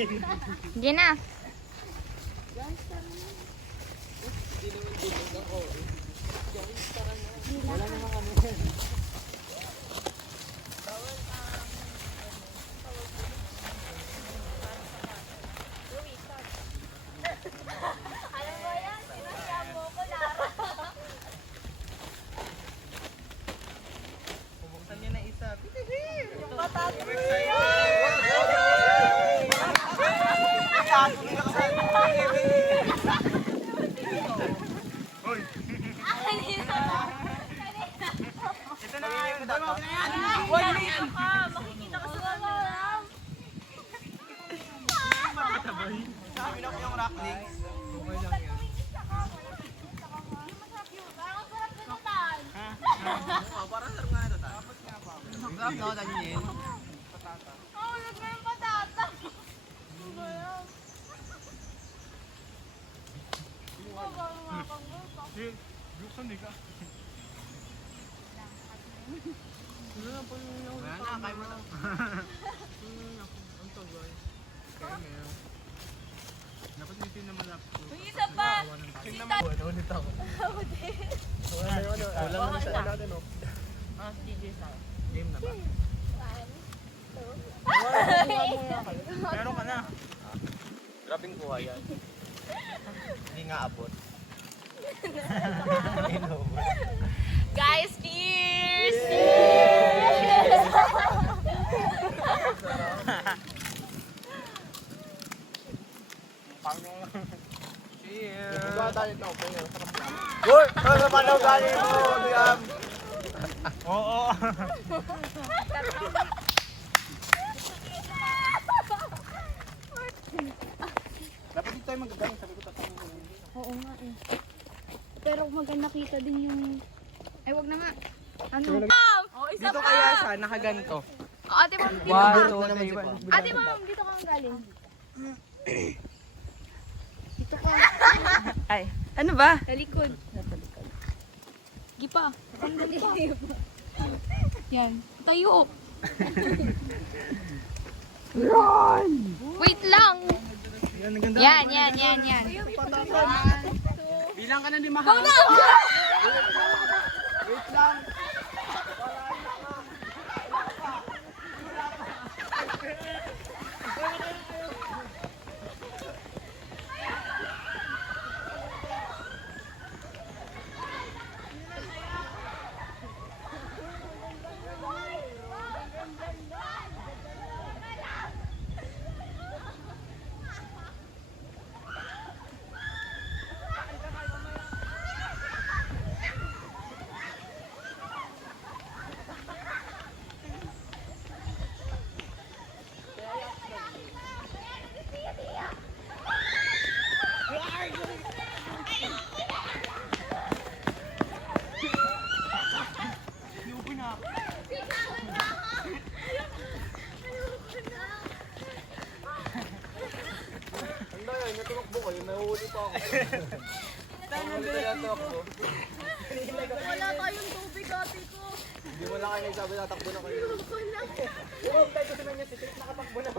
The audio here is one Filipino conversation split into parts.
Sige na. Wala naman kami. Alam mo yan? Sinasya mo ko, Lara. Pubuksan niyo na isa. Yung mata ko. Ito na nga yung dalawa. Makikita ka sa camera. Sabi na ko yung rock links. Okay lang yan. Parang sarap nga ito. Tapos nga pa. Sarap na ako Daniel. Oh, ulit mo yung patata. Ano ba yan? Oh, parang makapanggol pa. Buksan di ka. Wala na po yung... Wala na, kaya mo na. Ang to guys. Kaya meron. Dapat may pinamalap ko. Yung isa pa. Tingnan mo. Wala ulit ako. Wala na yun. Wala na sa natin oh. Ah, si DJ sa akin. Game na ba? Meron ka na. Grabing kuha yan. Hindi nga abot. Guys, cheers! Cheers! Uy! Ano naman daw galing mo? Liam? Oo. Dapat dito tayo magagaling. Sabi ko tatanong. Oo nga eh. Pero maganda nakita din yung... Ay, wag na nga. Ano? Oh, isa Dito pa. kaya siya, nakaganto. Oh, ate ma'am, dito One, ka. two, three, one. Ate ma'am, dito ka galing. Dito ka. Ay, ano ba? Sa likod. Gipa. Sandali pa. Yan. Tayo. Wait lang. Yan, ang ganda. Yan. Bilang ka na di mahal. Go na! Wait lang. Wala tayong tubig, ate ko. Hindi mo lang kayo nagsabi tatakbo na kayo. Yung tayo kasi na niya si Chris nakatakbo na.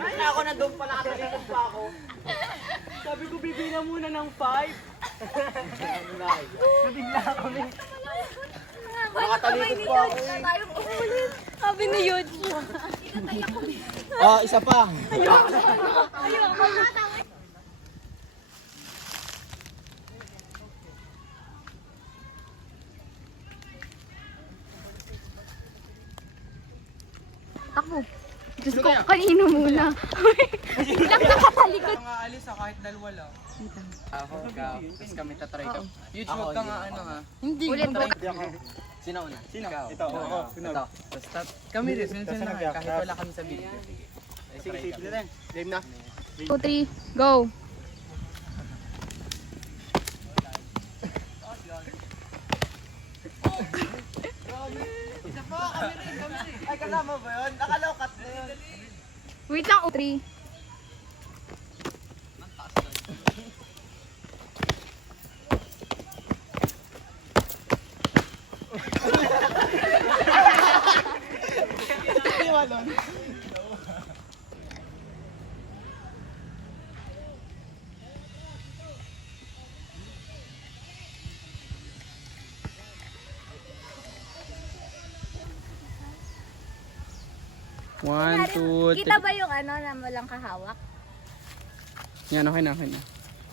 Ay, ako na doon pala nakatalikod pa ako. Sabi ko bibila muna ng 5. Nabigla kami. Nakatalikod pa ako eh. Sabi ni Yoji. Oh, isa pa. Takbo. Diyos ko, kanino muna? Ilang nakatalikod. Nga alis kahit dalawa lang. Ako, tapos kami tatry ka. Huge wag ka nga ano ha. Hindi. Ulit ba? Sino una? Sino? Ito. Ito. Basta kami rin, sunod na kahit wala kami sa video. Sige, sige na rin. Game na. 2, 3, go. Isa po, kami rin. Ay, kasama ba yun? Nakalokat na yun. Wait lang, 3. 1, 2, 3. Kita ba yung ano na walang kahawak? Yan, okay na, okay na.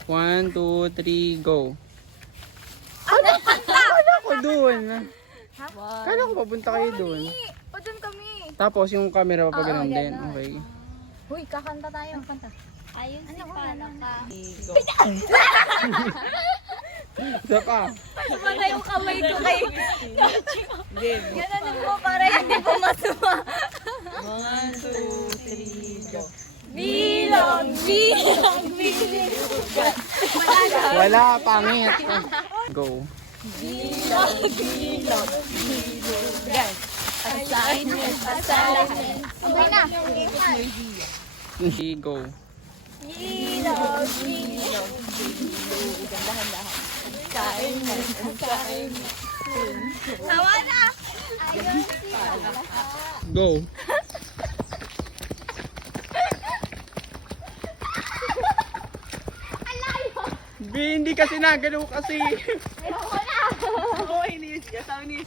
1, 2, 3, go. Ano? Kala ko doon. Ha? Kala ko papunta kayo doon. O doon kami. Tapos yung camera pa Oo, ganun din. ganon. Okay. Huy, kakanta tayo. Kanta. Ayun si Paraka. Isa pa. Suma na yung kamay ko kay... Gano'n mo para hindi po masuma. 1, 2, 3, go. Bilog, bilog, bilog. Wala, pangit. Go. Bilog, bilog, bilog. Assignment, assignment. Okay na. Go. Bilog, bilog, bilog. Dahan-dahan. Assignment, assignment. Tawa na. Ayun si Paraka. Go. Hindi kasi nagalaw kasi. Ayoko na. Oo, iniis niya. Sabi ni...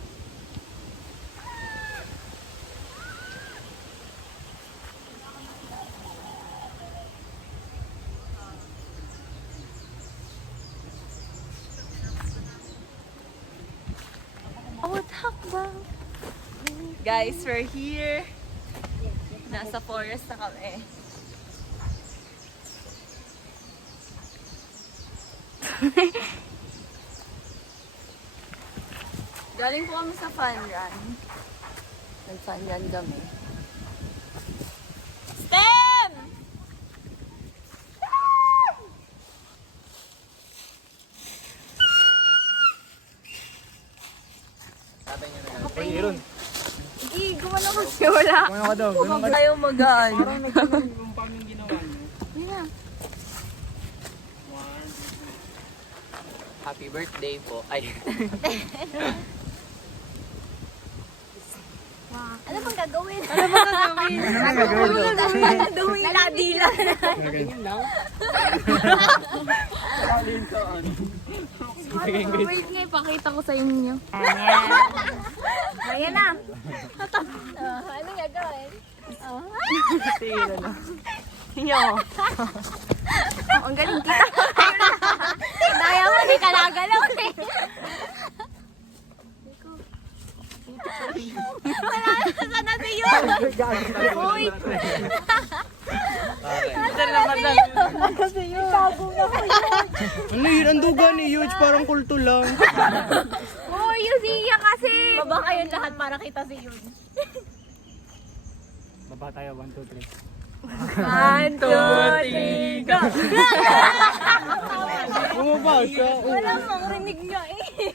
Guys, we're here. Nasa forest na kami. Galing po kami sa fun run. Nag-fun run kami. STEM! Hindi, gumano ko siya. Wala. Ano ka daw? Ganun ka daw. Tayo magaan. Parang nagkaroon yung pang yung ginawa niyo. Ayun. Happy birthday po. Ay. Ano bang gagawin? Ano ba gagawin? Gagawin dila. Tingin lang. Wait nga, ipakita ko sa inyo. Ayan na. Ano gagawin? Sige na. Tingnan mo. Ang galing kita. Daya mo, di ka nagalaw eh. Wala na, sana si yun. Uy. Ito naman lang. Ano yun? Ang duga ni Huge, parang kulto lang. Uy, yung siya kasi. Baba kayo lahat para kita si Yun. Baba tayo, 1, 2, 3. 1, 2, 3, go. Bumaba siya. Wala mang rinig niya eh.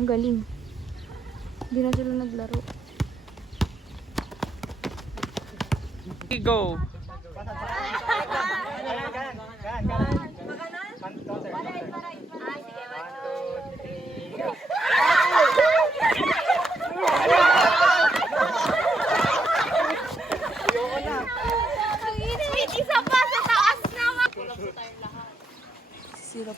Ang galing. Hindi na sila naglaro. Go. Wait, isa pa sa taas naman. 0.5.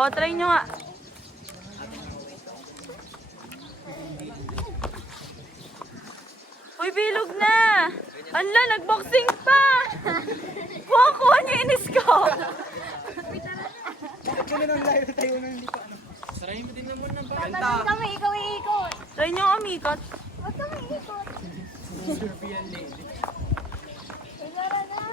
O, try nyo nga. Uy, bilog na! Ala, nagboxing pa! Kuha niyo inis ko! Tatanong kami, ikaw iikot. Try nyo nga, Mikot. Huwag kami iikot. Igara na.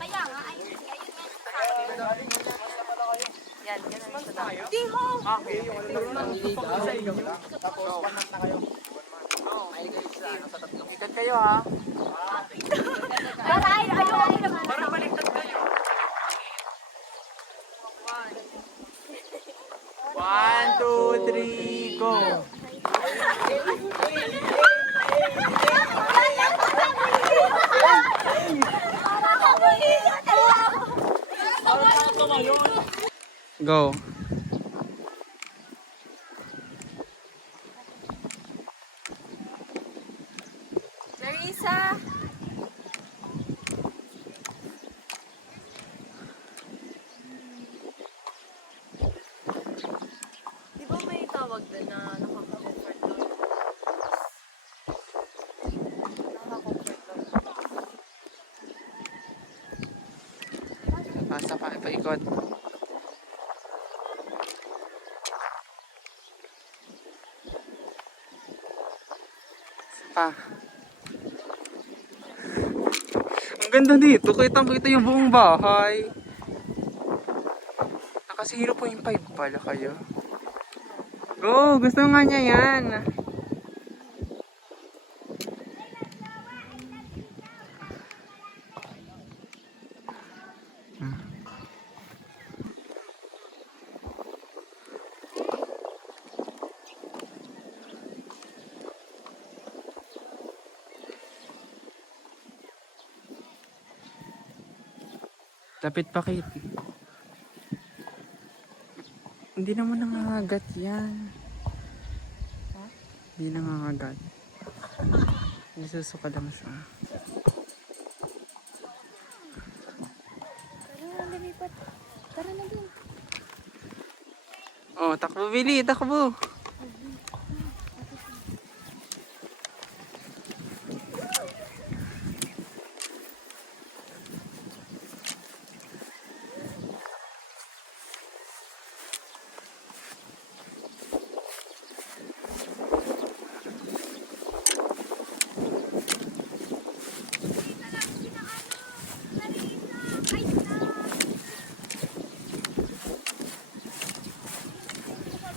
Kaya nga, ayun nga. Yan, ganun siya dapat. Di ho! Ikat kayo ha. Ay, ayoko naman. Parang baliktad kayo. 1, 2, 3, go! Go! Marisa! Di ba may tawag doon na nakaka-comfort doon? Nakaka-comfort doon. Pasa pa, paikot. Pa. Ang ganda dito, kitang-kita yung buong bahay. Naka 0.5 pala kayo. Go, gusto nga niya yan. Lapit pa Kate. Hindi naman nangangagat yan. Hindi nangangagat. Nasusuka lang siya. Tara na, lumipat. Tara na din. Oh, takbo Billy, takbo.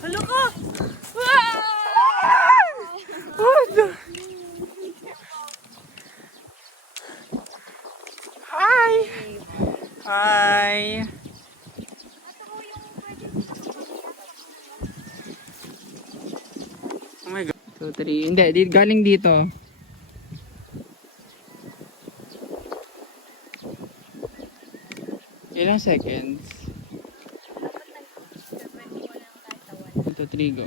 Halo ka! Hi! Hi! Oh my God. 2, 3. Hindi, galing dito. Ilang seconds? 1, 2, 3, go.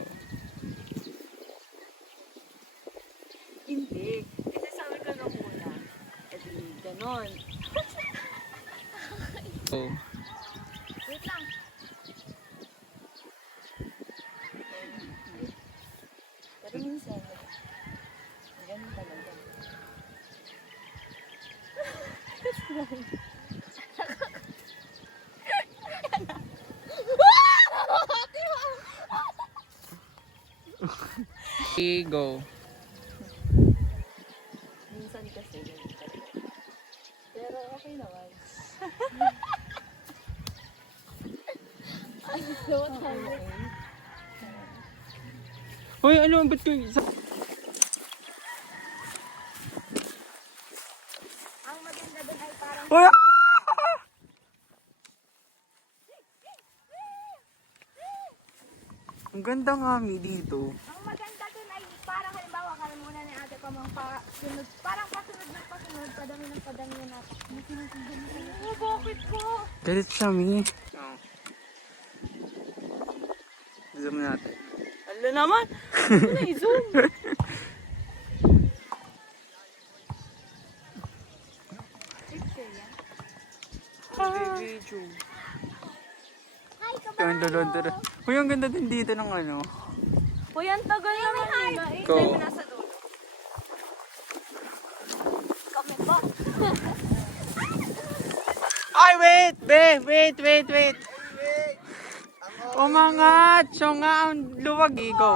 Hindi. Kasi sabi ko nung una, edi ganon. Go. Wait lang. Pero minsan, ganun talaga. Okay, go. Minsan kasi, ganun talaga. Pero okay naman. Ay, so tired. Hoy, ano, ba't ko... Ang maganda doon ay parang Hoy! Ang ganda nga, Mi, dito. ang maganda doon ay parang halimbawa kami muna ni ate pa mga pasunod. Parang pasunod ng pasunod. Padami ng padami na napak. Oh, bakit po? Galit siya, Mi. Zoom natin. Alo naman! Ano i-zoom? Ang dododoro. Uy, ang ganda din dito ng ano. Uy, ang tagal naman nila. Eh, Go. tayo nasa dulo. Kami po. Ay, wait! Wait! Umangat! Siya nga ang luwag. Go.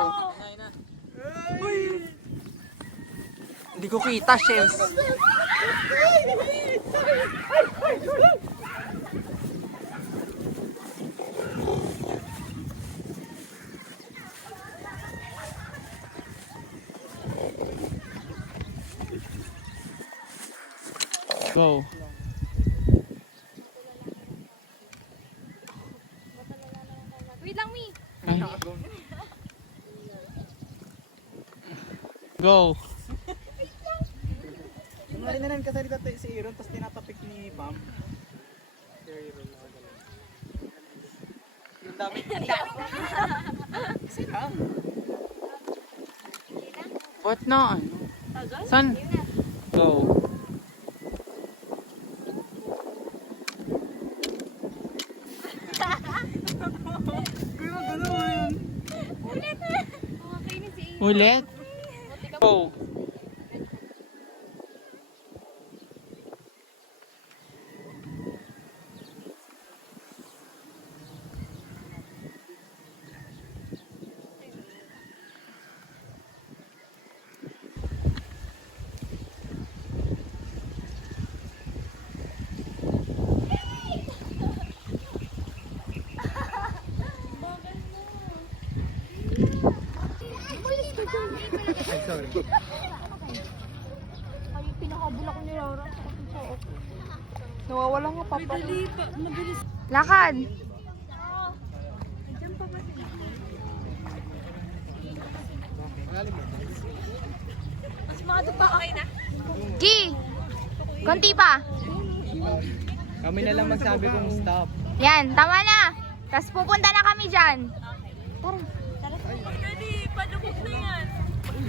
Uy. Hindi ko kita, Shells. Go. Wait lang, Mi. Ay. Go. Kunwari na lang kasali tayo si Aaron, tapos tinatapik ni Pam. Ang dami. Kasi lang. What na? Ano? San? Go. Ulit? Go. Ay, sorry. Ay, pinakabula ko ni Laura. Nawawala nga, papa. Lakad! Mas mga pa okay na. Gi! Konti pa. Kami na lang magsabi kung stop. Yan, tama na. Tapos pupunta na kami dyan.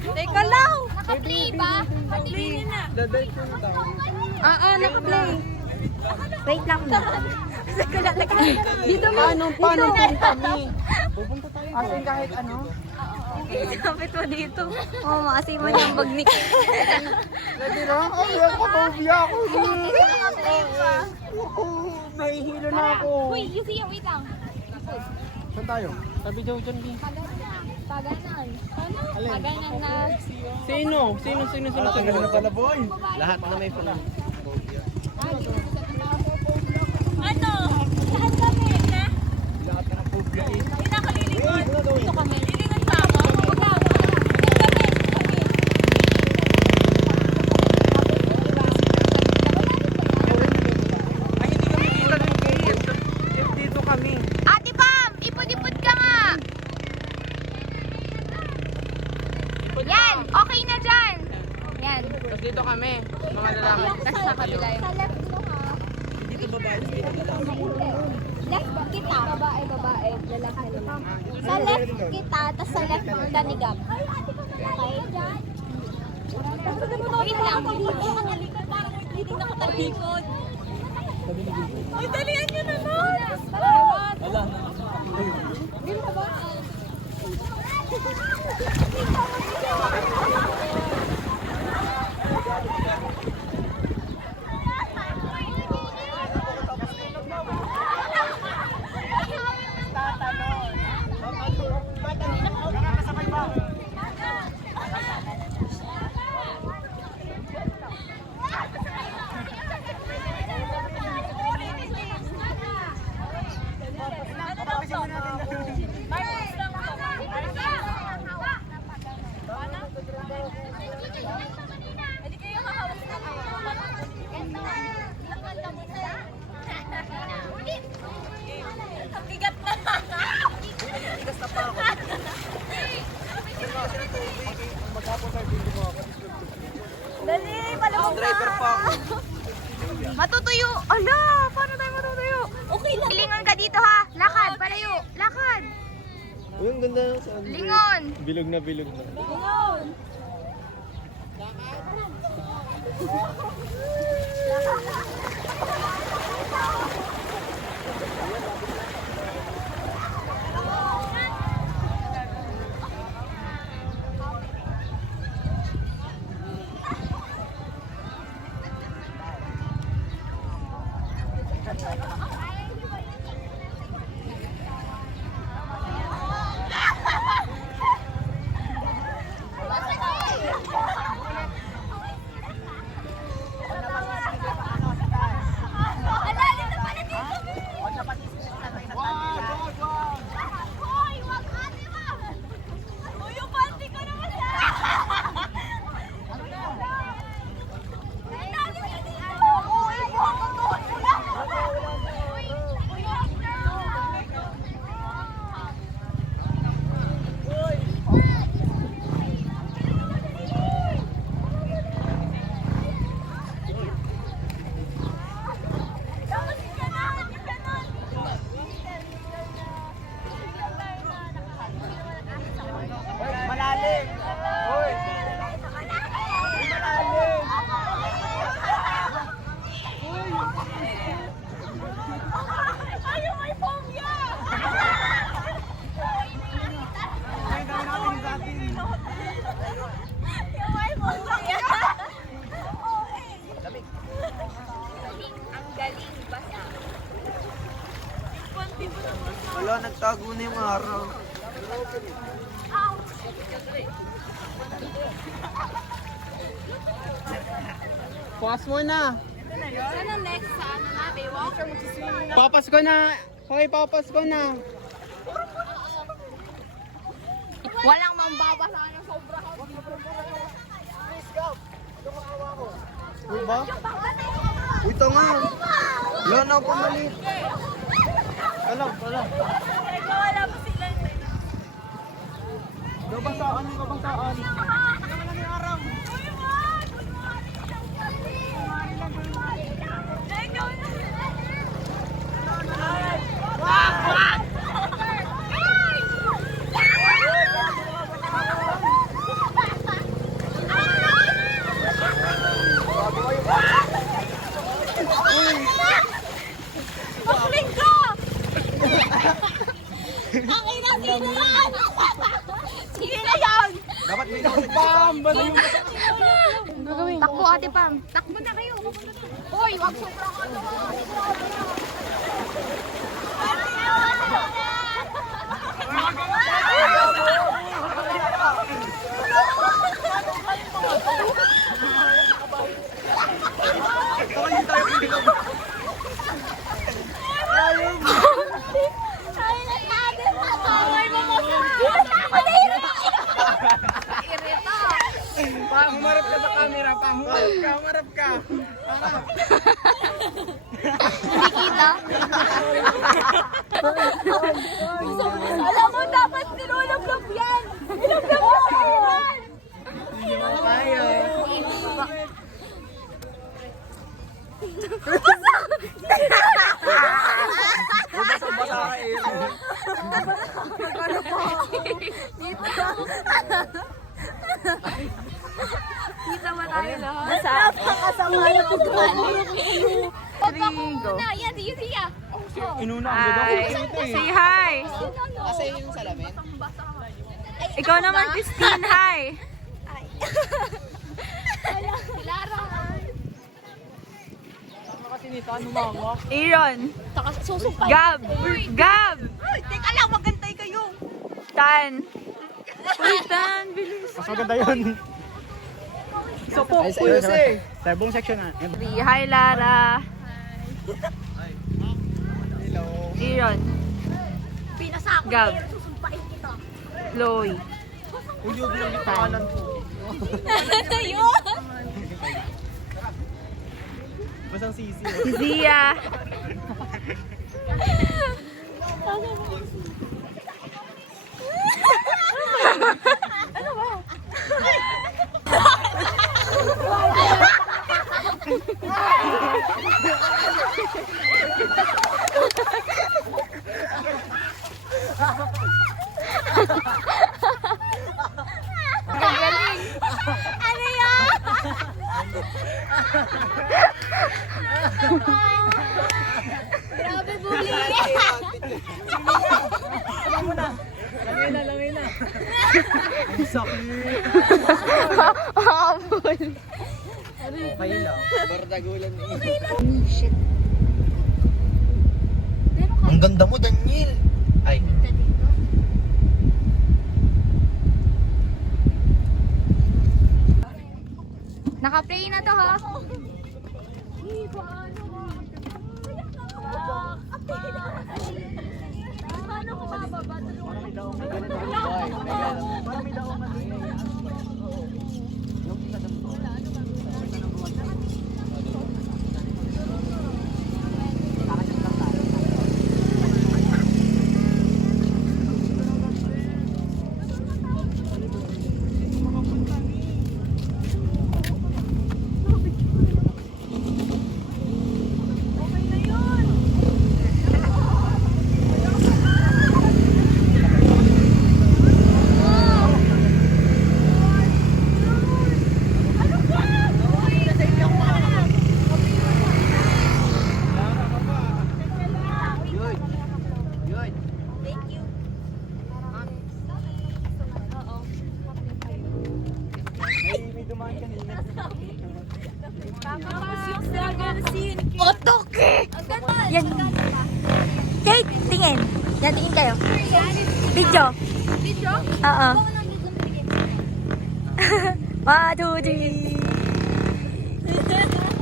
Teka lang! Naka-play ba? Naka-play na. Daday ko na tayo. Naka-play. Wait lang na. Teka lang, teka lang. Dito mo. Paano kami? Pupunta tayo. Asin kahit ano? Kapit mo dito. Oo, maasin mo yung bag ni Nadira? Ay, ako, phobia ako. Naka-play pa. Nahihilo na ako. Uy, you see, wait lang. Saan tayo? Sabi daw dyan, Bi. Paganan. Paganan na. Sino? Sino? Tagal na pala, boy. Lahat na may phobia. Ano? Saan kami? Lahat na ng phobia eh. Pinakalilingon. Dito kami. Lilingon pa ako. Ay, hindi kami kita ng gate. Dito kami. Ate Pam, ipod-ipod ka nga. Yan, okay na dyan. Yan. Tapos dito kami, mga lalaki. Tapos sa kabila yun. Sa left mo ha. Dito babae, dito lalaki. Left kita. Babae, lalaki. Sa left kita, tapos sa left mo tanigap. Okay? Wait lang. Dito na ko talikod. Ay, dalian nyo na no. Wala na. Dali, palabas Driver pa ako. Matutuyo! Ala! Paano tayo matutuyo? Okay lang. Lingon ka dito ha! Lakad! Palayo! Lakad! Uy, ang ganda ng sound. Lingon! Bilog na, bilog na. Lingon! Wala, nagtago na yung araw. Pause mo na. Ano next sa ano na, Baywalk? Papas ko na. Okay, papas ko na. Walang mambabasa ng sobra. Uy ba? Uy, tanga. Wala na ako pamalit. Wala. Wala pa sila. Gabasaan. Bakling ka! Ang ina, sino yan? Sino na yan? Dapat may Pam! Takbo, Ate Pam. Takbo na kayo. Hoy, wag sobra ka. Pam, humarap ka sa camera. Pam, humarap ka. Hindi kita. Alam mo, dapat nilulog-log yan. Nilulog mo sa iwan. Tayo. Basa ka eh. Kita ba tayo lahat? Napakasama na pagkakas. Huwag ka muna. Yan, si Yusia. Inuna Hi. Say hi. Kasi yung salamin. Ikaw naman, Christine. Hi. Si Lara. Aaron. Susumpay. Gab. Gab. Teka lang, magantay kayo. Tan. Uy, Tan. Bilis. Mas maganda yun. Isa po, Sa buong section na. Hi, Lara. Hello. Aaron. Pinasako Gab. pero susumpain kita. Chloe. Uy, yung lang yung pangalan ko. Yun. Basang sisi. Zia. Ano yan? Grabe bully. Langay na. Ang sakit. Habol. Okay lang. Bardagulan eh. Shit. Ang ganda mo, Daniel. Ay. Naka-play na to ha. Paano ko mababa? Otoke! Yan. Kate, tingin. Yan, tingin kayo. Video. Video? Oo. 1, 2, 3.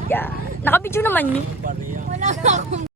Yeah. Naka-video naman yun. Wala akong